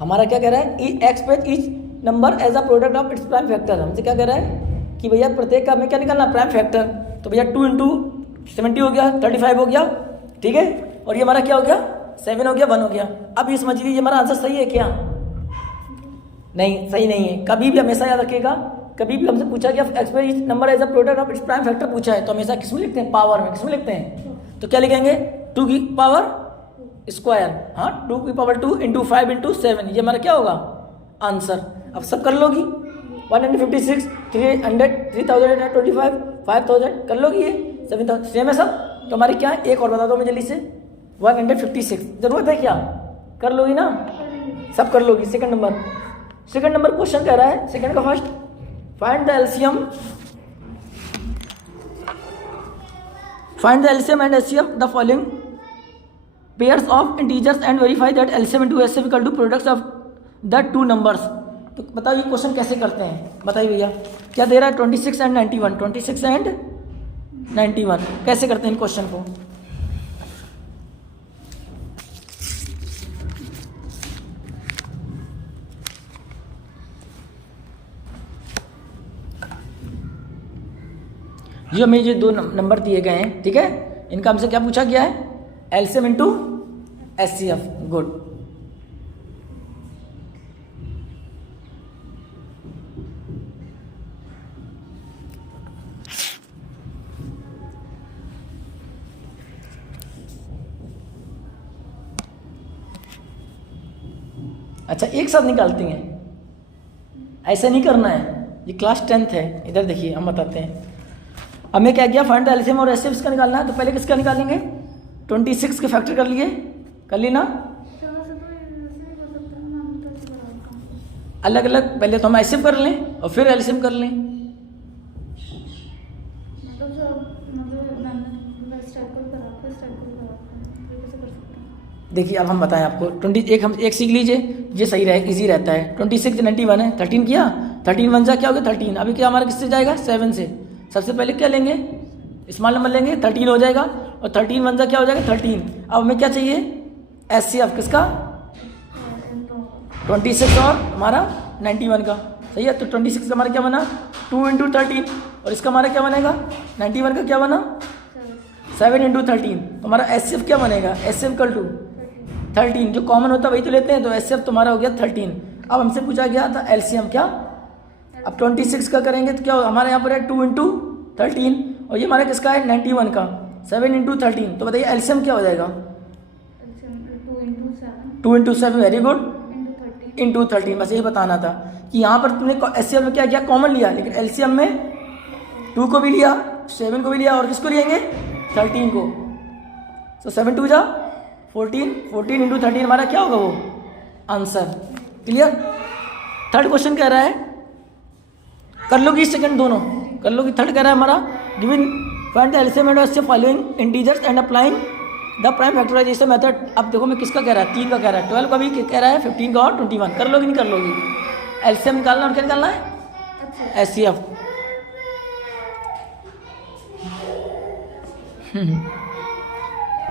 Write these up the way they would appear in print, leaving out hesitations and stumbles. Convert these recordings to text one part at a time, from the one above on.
हमारा क्या कह रहा है, express each number as a product of its prime factor. हमसे क्या कह रहा है कि भैया प्रत्येक का हमें क्या निकालना, प्राइम फैक्टर। तो भैया 2 इंटू 70 हो गया, 35 हो गया, ठीक है। और ये हमारा क्या हो गया, 7 हो गया, 1 हो गया। अब ये समझ लीजिए हमारा आंसर सही है क्या? नहीं, सही नहीं है। कभी भी हमेशा याद रखिएगा, कभी भी हमसे पूछा गया express each number as a product of its prime factor पूछा है तो हमेशा किस में लिखते हैं, पावर में। किस में लिखते हैं? तो क्या लिखेंगे, 2 की पावर स्क्वायर, हाँ 2 की पावर 2 इंटू 5 इंटू 7, ये हमारा क्या होगा आंसर। अब सब कर लोगी, 156, 300, 3025, 5000 कर लोगी, ये 7000 सेम है सब। तो हमारी क्या है, एक और बता दो मुझे जल्दी से, 156 जरूरत है क्या, कर लोगी ना, सब कर लोगी। सेकंड नंबर क्वेश्चन कह रहा है, सेकंड का first, find the LCM and HCF the following pairs of integers and verify that LCM into HCF equal to products of the two numbers. तो बताइए क्वेश्चन कैसे करते हैं, बताइए भैया। क्या दे रहा है, 26 एंड 91, 26 एंड 91 कैसे करते हैं इन क्वेश्चन को। जो हमें ये दो नंबर दिए गए हैं, ठीक है, इनका हमसे क्या पूछा गया है, एलसीएम इंटू एचसीएफ। गुड। अच्छा, एक साथ निकालती हैं, ऐसे नहीं करना है, ये क्लास 10th है। इधर देखिए हम बताते हैं। हमें क्या किया, फाइंड द एलसीएम और एचसीएफ का निकालना है। तो पहले किसका निकालेंगे, 26 के फैक्टर कर लिए, कर ली ना, अलग अलग। पहले तो हम एचसीएफ कर लें और फिर एलसीएम कर लें। देखिए अब हम बताएं आपको, 21 हम एक सीख लीजिए, ये सही रहे, इजी रहता है। 26 91 है, 13 किया, 13 वन जा क्या हो गया 13। अभी क्या हमारा किससे जाएगा, 7 से। सबसे पहले क्या लेंगे, स्मॉल नंबर लेंगे, 13 हो जाएगा, और 13 वन जा क्या हो जाएगा 13। अब हमें क्या चाहिए, एचसीएफ किसका, 26 और हमारा 91 का, सही है। तो 26 का हमारा क्या बना, 2 इंटू 13, और इसका हमारा क्या बनेगा, 91 का क्या बना, 7 इंटू 13। तो हमारा एचसीएफ क्या बनेगा, एचसीएफ इक्वल टू 13, जो कॉमन होता है वही तो लेते हैं। तो एचसीएफ तुम्हारा हो गया 13। अब हमसे पूछा गया था एलसीएम क्या, अब 26 का करेंगे तो क्या होगा, हमारे यहाँ पर है 2 इंटू 13, और ये हमारा किसका है 91 का, 7 इंटू 13। तो बताइए एलसीएम क्या हो जाएगा, 2 इंटू 7, वेरी गुड, इंटू 13। बस यही बताना था कि यहाँ पर तुमने एचसीएफ में क्या किया, कॉमन लिया, लेकिन एलसीएम में 2 को भी लिया, 7 को भी लिया, और किसको लिएंगे 13 को। तो 7 2 जा 14, 14 इंटू 13 हमारा क्या होगा वो आंसर। क्लियर। थर्ड क्वेश्चन कह रहा है, कर लोगी सेकंड दोनों कर लोगी। थर्ड कह रहा है हमारा, given find the LCM and HCF following integers and applying the prime factorisation method. अब देखो मैं किसका कह रहा है, 3 का कह रहा है, 12 का भी कह रहा है, 15 का और 21। कर लोगी नहीं कर लोगी, एलसीएम निकालना और क्या निकालना है, एचसीएफ।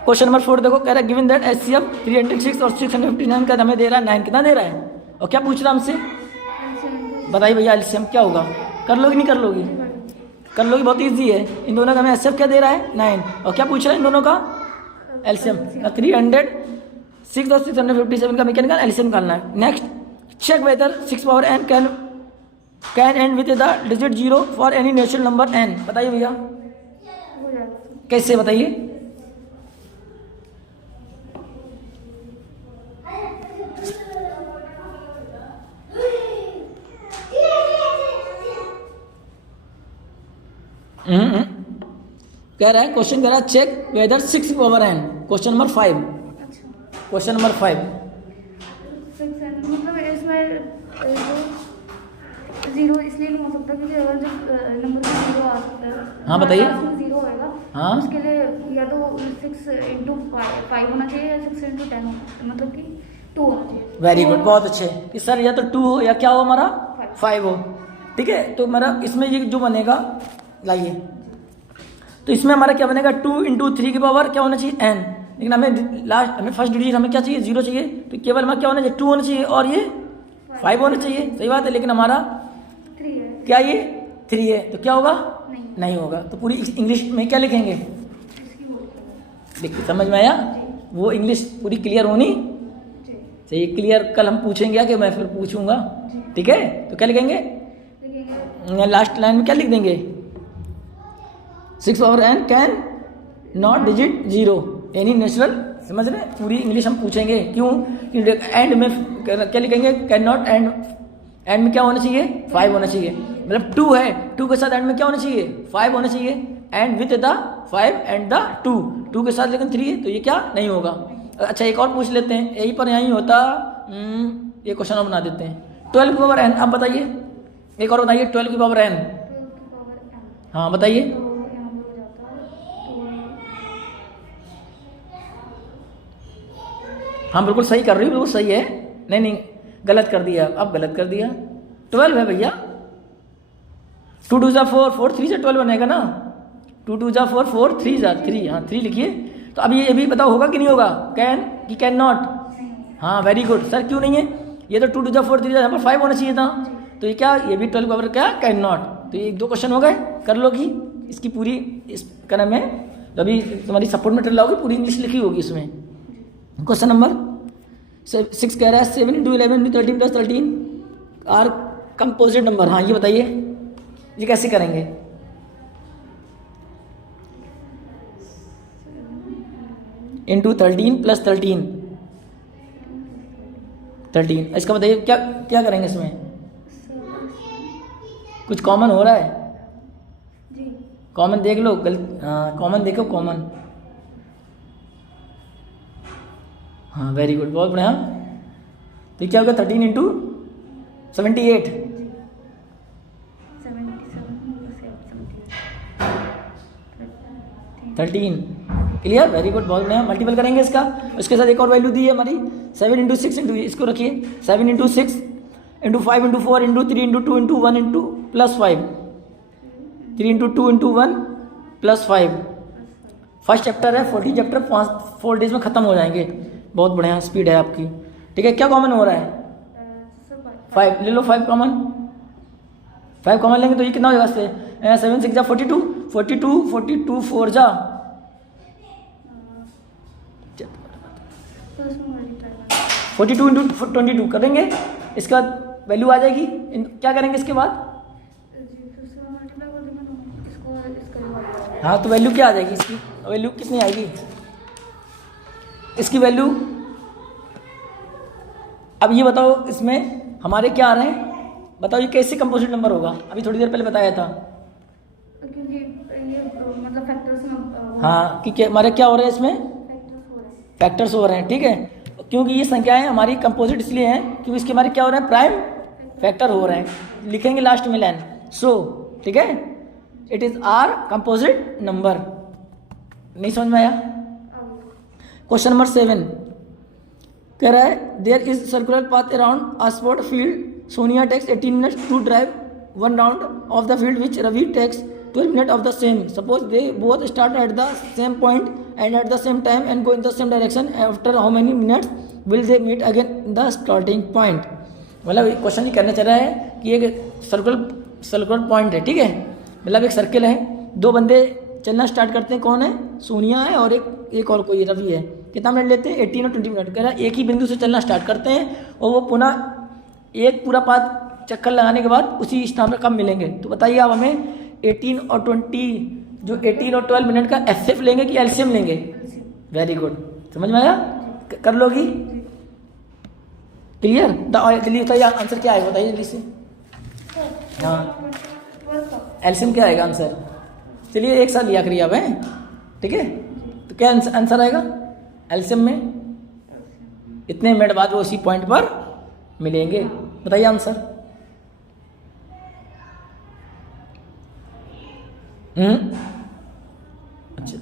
क्वेश्चन नंबर 4 देखो, कह रहा है गिवन दैट एचसीएफ 306 और 659 का हमें दे रहा है 9, कितना दे रहा है, और क्या पूछ रहा है हमसे, बताइए भैया एलसीएम क्या होगा। कर लोगी नहीं कर लोगी, कर लोगी, बहुत इजी है। इन दोनों का हमें एचसीएफ क्या दे रहा है 9, और क्या पूछ रहा है इन दोनों का एलसीएम। 306 और 657 का हमें क्या निकालना, एलसीएम निकालना है। Next, check whether 6 power n can end with the digit 0 for any natural number n। बताइए भैया कैसे, बताइए। कह रहा है, क्वेश्चन कह रहा है check whether 6 power n, question number 5। Question number 5 मतलब इसमें जीरो इसलिए नहीं हो सकता क्योंकि अगर जब नंबर में जीरो आ सकता है, हाँ बताइए, जीरो होएगा, हाँ उसके लिए या तो 6 इंटू 5 होना चाहिए या 6 इंटू 10 मतलब कि 2 होना चाहिए। वेरी गुड, बहुत अच्छे कि सर या तो 2 हो या क्या हो हमारा 5 हो, ठीक है। तो मेरा इसमें ये जो बनेगा, लाइए, तो इसमें हमारा क्या बनेगा, 2 इंटू 3 की पावर क्या होना चाहिए n, लेकिन हमें फर्स्ट डिजिट हमें क्या चाहिए, 0 चाहिए, तो केवल हमें क्या होना चाहिए, 2 होना चाहिए और ये 5 होना चाहिए। सही बात है, लेकिन हमारा 3 है। क्या ये 3 है, तो क्या होगा, नहीं। नहीं होगा। तो पूरी इंग्लिश में क्या लिखेंगे, इसकी बोलते देखिए समझ में आया, वो इंग्लिश पूरी क्लियर होनी जी। चाहिए। क्लियर कल हम पूछेंगे कि मैं फिर पूछूंगा, ठीक है। तो क्या लिखेंगे, लिखेंगे लास्ट लाइन में क्या लिख देंगे, 6 power n can not digit 0 any natural. समझ रहे, पूरी इंग्लिश हम पूछेंगे, क्यों, एंड में क्या लिखेंगे, कैन नॉट, एंड में क्या होना चाहिए, 5 होना चाहिए। मतलब 2 है, 2 के साथ एंड में क्या होना चाहिए, 5 होना चाहिए, and with the 5 and the 2 के साथ, लेकिन 3 है तो ये क्या नहीं होगा। अच्छा एक और पूछ लेते हैं, यही पर यहीं होता, ये क्वेश्चन और बना देते हैं। 12 की पावर n, आप बताइए, एक और बताइए, 12 की पावर n, 12 की पावर n, हाँ बताइए। तो यहाँ पे हो जाता है 2। हाँ बिल्कुल सही कर रही हूँ, बिल्कुल सही है, नहीं गलत कर दिया, अब गलत कर दिया। 12 है भैया, 2 2 जा 4, 4 3 से 12 बनेगा ना, 2 2 जा 4, 4 3 जा 3, हाँ 3 लिखिए। तो अब ये भी बताओ होगा कि नहीं होगा, कैन कि कैन नॉट, हाँ वेरी गुड सर, क्यों नहीं है, ये तो 2 2 जा 4 3 जा, यहाँ पर 5 होना चाहिए था, तो ये क्या, ये भी 12 पावर क्या, कैन नॉट। तो ये 2 क्वेश्चन हो गए, कर लोगी इसकी पूरी, इस क्रम में तो अभी तुम्हारी सपोर्ट में लाओगी, पूरी इंग्लिश लिखी होगी इसमें। क्वेश्चन नंबर 6 कह रहा है 7 × 11 × 13 + 13 आर कंपोजिट नंबर। हाँ ये बताइए, ये कैसे करेंगे, इंटू 13 + 13, इसका बताइए क्या क्या करेंगे इसमें, कुछ कॉमन हो रहा है, जी कॉमन देख लो, कॉमन देखो, कॉमन, हाँ वेरी गुड, बहुत बढ़िया। तो ये क्या होगा, 13 × 78, 13, क्लियर, वेरी गुड, बहुत बढ़िया। मल्टीपल करेंगे इसका, उसके साथ एक और वैल्यू दी है हमारी 7 × 6 इंटू, इसको रखिए 7 × 6 into 5 into 4 into 3 into 2 into 1 into +5, 3 into 2 into 1 +5। First chapter है, 40 चैप्टर 4 डेज में खत्म हो जाएंगे, बहुत बढ़िया स्पीड है आपकी, ठीक है। क्या कॉमन हो रहा है, 5 ले लो, 5 कॉमन, 5 कॉमन लेंगे तो ये कितना हो जाएगा, 7 6 जा 42, 42 42 4 जा, तो उसमें मल्टीप्लाई 42 इंटू 22 करेंगे, इसका वैल्यू आ जाएगी। क्या करेंगे इसके बाद, फिर से मल्टीप्लाई कर देंगे दोनों, इसको इसका डिवाइड। हाँ तो वैल्यू क्या आ जाएगी इसकी, वैल्यू कितनी आएगी इसकी वैल्यू। अब ये बताओ इसमें हमारे क्या आ रहे हैं, बताओ ये कैसे कंपोजिट नंबर होगा, अभी थोड़ी देर पहले बताया था। क्योंकि ये मतलब फैक्टर्स में हाँ कि हमारे क्या हो रहा है इसमें, फैक्टर्स हो रहे हैं। फैक्टर्स हो रहे हैं, ठीक है। क्योंकि ये संख्याएं हमारी कंपोजिट इसलिए हैं क्योंकि इसके हमारे क्या हो रहे हैं, प्राइम फैक्टर हो रहे हैं, लिखेंगे लास्ट में लाइन, सो ठीक है, it is are composite number. नहीं समझ में आया। क्वेश्चन नंबर 7 कह रहा है there is circular path around a sport field, Sonia takes 18 minutes to drive 1 round of the field which Ravi takes 12 minute of the same. Suppose they both start at the same point and at the same time and go in the same direction, after how many minutes will they meet again in the starting point. मतलब question ये कहना चाह रहा है कि एक circular point है, ठीक है, मतलब एक सर्किल है, 2 बंदे चलना स्टार्ट करते हैं, कौन है, सोनिया है और एक और कोई रवि है। कितना मिनट लेते हैं, 18 और 20 मिनट। कह रहा है एक ही बिंदु से चलना स्टार्ट करते हैं और वो पुनः एक पूरा पाथ चक्कर लगाने के बाद उसी स्थान पर कब मिलेंगे। तो बताइए आप हमें 18 और 20, जो 18 और 12 मिनट का एफएफ लेंगे कि एलसीएम लेंगे। वेरी गुड, समझ में आया, कर लोगी, क्लियर। जल्दी बताइए आंसर क्या आएगा, बताइए जल्दी से। हाँ एलसीएम क्या आएगा आंसर, चलिए एक साथ लिया करिए आप, हैं ठीक है। तो क्या आंसर आएगा एलसीएम में, इतने मिनट बाद वो उसी पॉइंट पर मिलेंगे। बताइए आंसर। अच्छा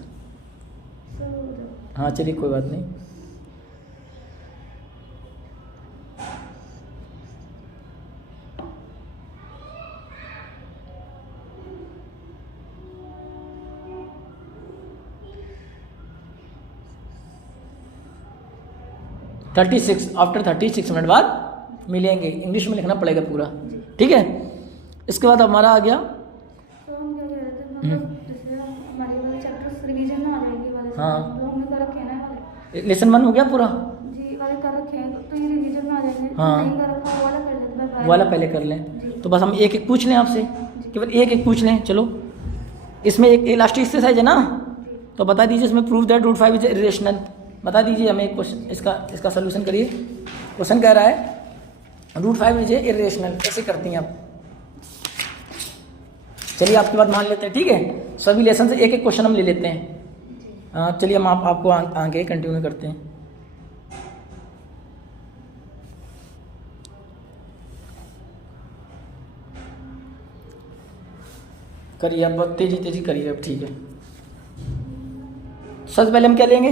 हाँ चलिए कोई बात नहीं। 36 आफ्टर 36 मिनट बाद मिलेंगे। इंग्लिश में लिखना पड़ेगा पूरा, ठीक है। इसके बाद हमारा आ गया तो हम क्या कह रहे थे, मतलब जैसे हमारे वाले चैप्टर्स रिवीजन में आ जाएंगे वाले, हाँ। मतलब हमने कर रखे हैं ना वाले, लेसन 1 हो गया पूरा, जी वाले कर रखे हैं, तो ये रिवीजन में आ जाएंगे। हाँ। नहीं कर रखा वो वाला कर लेते हैं, वो वाला पहले कर लें। तो बस हम एक एक पूछ लें आपसे, केवल एक एक पूछ लें। चलो, इसमें एक इलास्टिक एक्सरसाइज है ना, तो बता दीजिए इसमें prove that root 5 is irrational. बता दीजिए हमें एक क्वेश्चन, इसका सोल्यूशन करिए। क्वेश्चन कह रहा है रूट 5 इज इरेशनल, कैसे करती हैं आप? चलिए आपकी बात मान लेते हैं, ठीक है। सभी लेसन से एक एक क्वेश्चन हम ले लेते हैं। हाँ चलिए, हम आपको आगे कंटिन्यू करते हैं। करिए अब, तेजी तेजी करिए अब, ठीक है। सबसे पहले हम क्या लेंगे,